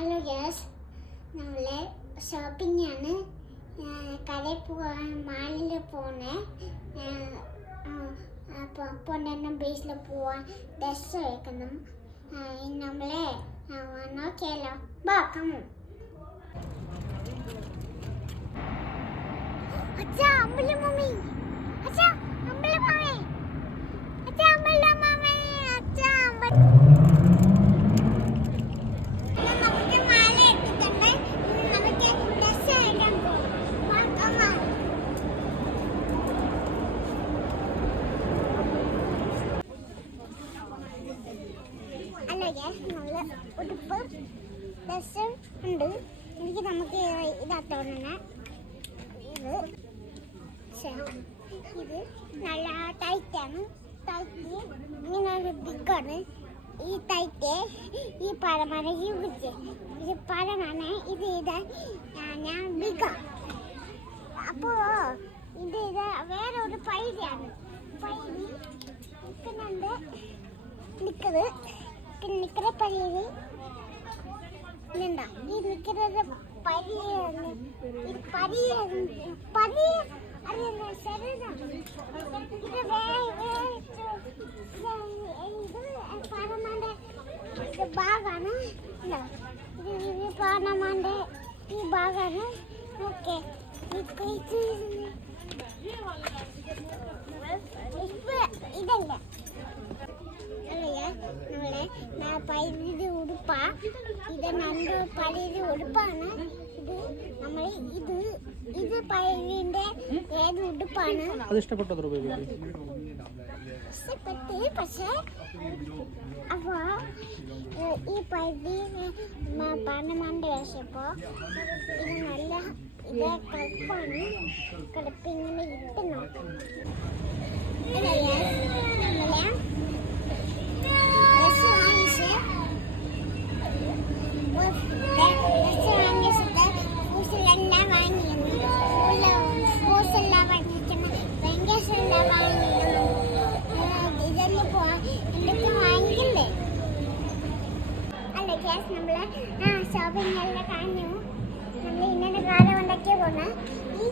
Hello gas, നമ്മൾ shopping ആണ്. കടയിൽ പോകാൻ മാളിൽ പോണേ. അപ്പോൾ പൊന്നെണ്ണം ബീച്ചിൽ പോവാൻ ഡ്രസ്സ് വെക്കണം. നമ്മളെ നോക്കിയാലോ, ബാക്കമോ അച്ഛാ അമ്പല മമ്മി, അച്ഛാ അമ്പല മാമേ, അച്ഛാ അമ്പല മാമേ, അച്ഛാ അമ്പല ഉടുപ്പ് ഡ്രസ് ഉണ്ട്. എനിക്ക് നമുക്ക് ഇതാത്തോണ്ടേ ഇത് നല്ല ടൈറ്റാണ്. ടൈറ്റ് ഇങ്ങനെ ബിഗാണ്. ഈ ടൈറ്റ് ഈ പഴമാണ് ഹ്യൂജ്. ഇത് പഴമാണ്. ഇത് ഞാൻ ബിഗ. അപ്പോൾ ഇത് വേറെ ഒരു പൈരിയാണ്. പൈരി നിൽക്കുന്നുണ്ട്. നിൽക്കുന്ന പൈരി ഇതുണ്ടാ. ഈ നിൽക്കുന്നത് പരിയാണ്. ഇത് പരി അറിയുന്ന ശരീരമാണ്. ഇത് പാനമാൻ്റെ ഭാഗമാണ്. ഇത് പാനമാൻ്റെ ഈ ഭാഗമാണ്. ഓക്കെ, ഇതല്ല നമ്മളെ പൈരി ഉടുപ്പാ. ഇത് നല്ല പഴയ ഉടുപ്പാണ്. ഇത് നമ്മൾ ഇത് പൈരിന്റെ ഏത് ഉടുപ്പാണ്. ഇഷ്ടപ്പെട്ടു. പക്ഷേ അപ്പൊ ഈ പൈരി പാനമാൻ്റെ വേഷപ്പോ ഇത് നല്ല ഇത് കടുപ്പാണ്. കടുപ്പ് ഇങ്ങനെ ഇട്ട് നോക്കാം. നമ്മള് ഷോപ്പിംഗ് എല്ലാം കഴിഞ്ഞു. നമ്മൾ ഇന്നലെ കാലം ഉണ്ടാക്കിയ പോണ ഈ